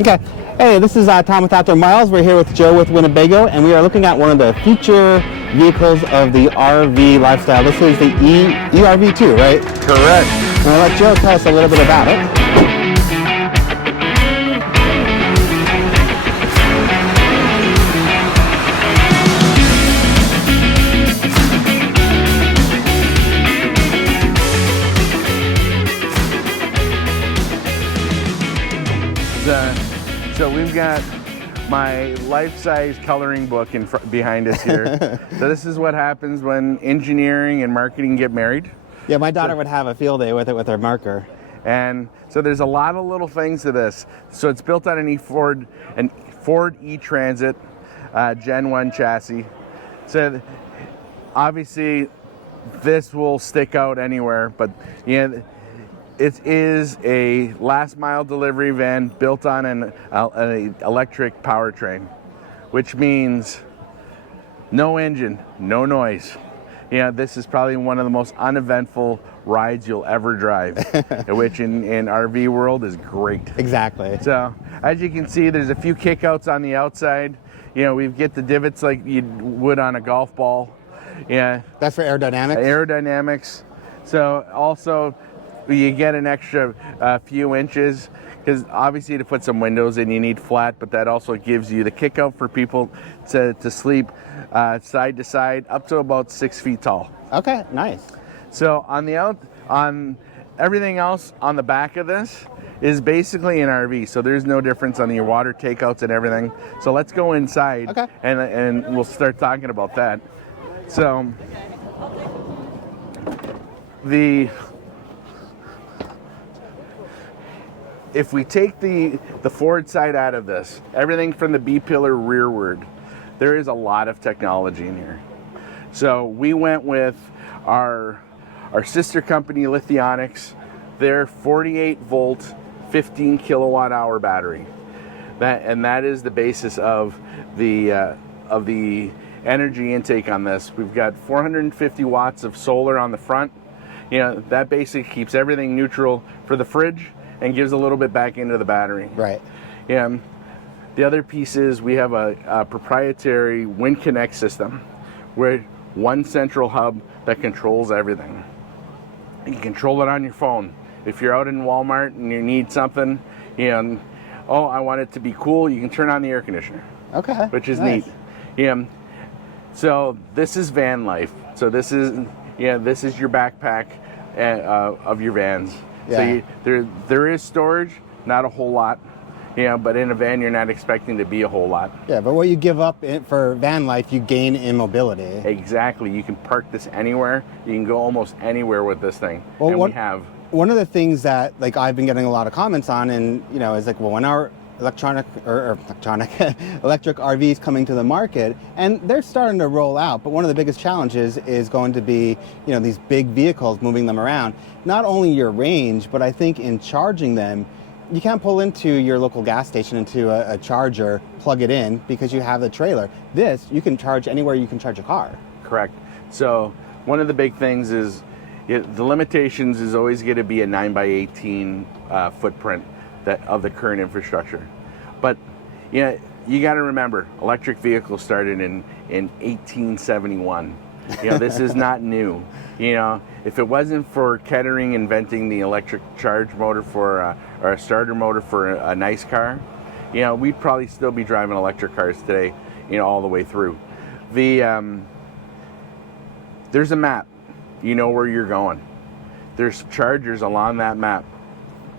Okay. Hey, this is Tom with Outdoor Miles. We're here with Joe with Winnebago, and we are looking at one of the future vehicles of the RV lifestyle. This is the ERV2, right? Correct. I'm going to let Joe tell us a little bit about it. So we've got my life-size coloring book behind us here. So this is what happens when engineering and marketing get married. Yeah, my daughter would have a field day with it with her marker. And so there's a lot of little things to this. So it's built on an Ford E-Transit Gen 1 chassis. So obviously this will stick out anywhere, but yeah. It is a last mile delivery van built on an electric powertrain, which means no engine, no noise. Yeah, this is probably one of the most uneventful rides you'll ever drive, which in RV world is great. Exactly. So as you can see, there's a few kickouts on the outside. You know, we get the divots like you would on a golf ball. Yeah. That's for aerodynamics? Aerodynamics. So also, you get an extra few inches because obviously to put some windows in you need flat, but that also gives you the kick out for people to sleep side to side up to about 6 feet tall. Okay, nice. So on everything else on the back of this is basically an RV, so there's no difference on your water takeouts and everything. So let's go inside. Okay. And we'll start talking about that. So if we take the Ford side out of this, everything from the B-pillar rearward, there is a lot of technology in here. So we went with our sister company, Lithionics, their 48 volt, 15 kilowatt hour battery. That is the basis of the energy intake on this. We've got 450 watts of solar on the front. You know, that basically keeps everything neutral for the fridge and gives a little bit back into the battery. Right. Yeah. The other piece is we have a proprietary Wind Connect system where one central hub that controls everything. You can control it on your phone. If you're out in Walmart and you need something, and I want it to be cool, you can turn on the air conditioner. Okay. Which is nice. neat. Yeah. So this is van life. So this is your backpack of your vans. Yeah. So there is storage, not a whole lot, but in a van you're not expecting to be a whole lot. Yeah, but what you give up for van life, you gain in mobility. Exactly. You can park this anywhere. You can go almost anywhere with this thing. Well, we have. One of the things that I've been getting a lot of comments on, and is when our electric RVs coming to the market, and they're starting to roll out, but one of the biggest challenges is going to be these big vehicles, moving them around. Not only your range, but I think in charging them, you can't pull into your local gas station into a charger, plug it in, because you have the trailer. This you can charge anywhere you can charge a car. Correct. So one of the big things is the limitations is always going to be a 9x18 footprint of the current infrastructure. But you got to remember, electric vehicles started in 1871. This is not new. If it wasn't for Kettering inventing the electric charge motor or a starter motor for a nice car, we'd probably still be driving electric cars today, all the way through. There's a map. You know where you're going. There's chargers along that map.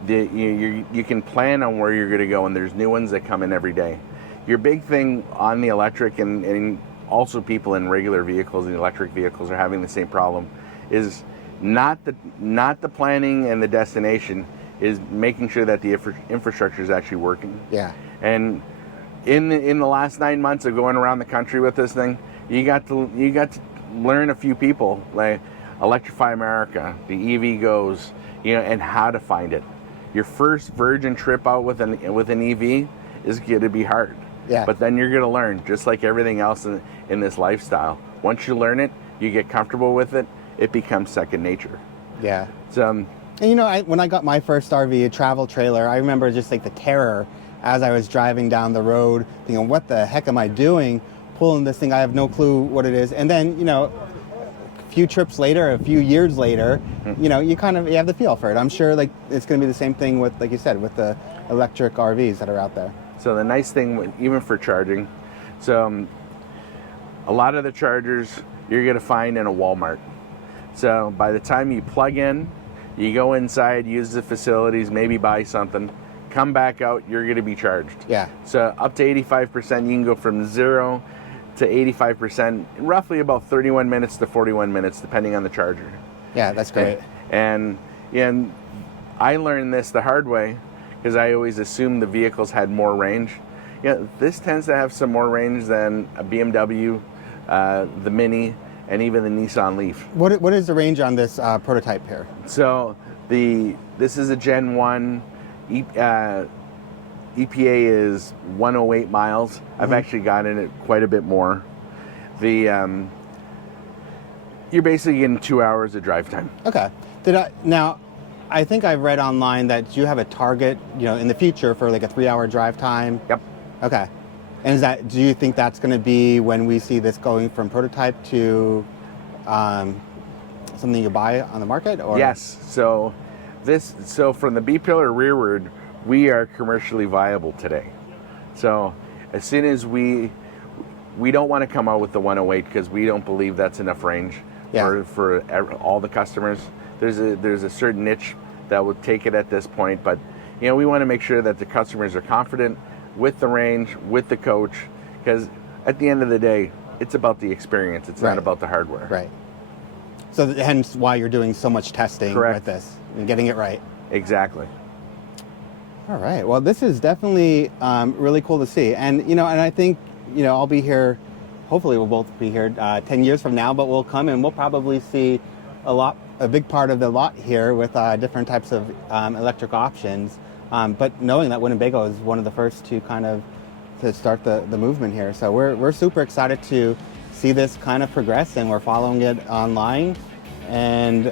You can plan on where you're going to go, and there's new ones that come in every day. Your big thing on the electric, and also people in regular vehicles and electric vehicles are having the same problem, is not the planning and the destination, is making sure that the infrastructure is actually working. Yeah. And in the last 9 months of going around the country with this thing, you got to learn a few people, like Electrify America, the EV Goes, and how to find it. Your first virgin trip out with an EV is going to be hard. Yeah. But then you're going to learn, just like everything else in this lifestyle. Once you learn it, you get comfortable with it, it becomes second nature. Yeah. So, and when I got my first RV, a travel trailer, I remember just the terror as I was driving down the road, thinking, what the heck am I doing? Pulling this thing, I have no clue what it is. And then, a few trips later, a few years later, you have the feel for it. I'm sure like it's going to be the same thing with, like you said, with the electric RVs that are out there. So the nice thing, even for charging, so a lot of the chargers you're going to find in a Walmart. So by the time you plug in, you go inside, use the facilities, maybe buy something, come back out, you're going to be charged. Yeah. So up to 85%, you can go from 0 to 85% in roughly about 31 minutes to 41 minutes, depending on the charger. Yeah, that's great. And I learned this the hard way because I always assumed the vehicles had more range. This tends to have some more range than a BMW, the Mini, and even the Nissan Leaf. What is the range on this prototype here? So this is a Gen 1. EPA is 108 miles. I've actually gotten it quite a bit more. You're basically getting 2 hours of drive time. Okay. Now, I think I've read online that you have a target, in the future for like a 3-hour drive time. Yep. Okay. And do you think that's going to be when we see this going from prototype to something you buy on the market? Or? Yes. So from the B-pillar rearward, we are commercially viable today. So as soon as we don't want to come out with the 108 because we don't believe that's enough range for all the customers. There's a certain niche that will take it at this point, but we want to make sure that the customers are confident with the range, with the coach, because at the end of the day, it's about the experience. It's not about the hardware. Right. So hence why you're doing so much testing with this and getting it right. Exactly. All right. Well, this is definitely really cool to see. And, and I think, I'll be here, hopefully we'll both be here 10 years from now, but we'll come and we'll probably see a big part of the lot here with different types of electric options. But knowing that Winnebago is one of the first to to start the movement here. So we're super excited to see this kind of progress, and we're following it online. And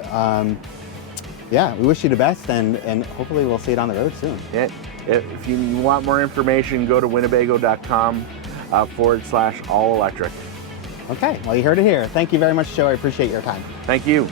we wish you the best, and hopefully we'll see it on the road soon. Yeah. If you want more information, go to winnebago.com/all electric. Okay, well, you heard it here. Thank you very much, Joe. I appreciate your time. Thank you.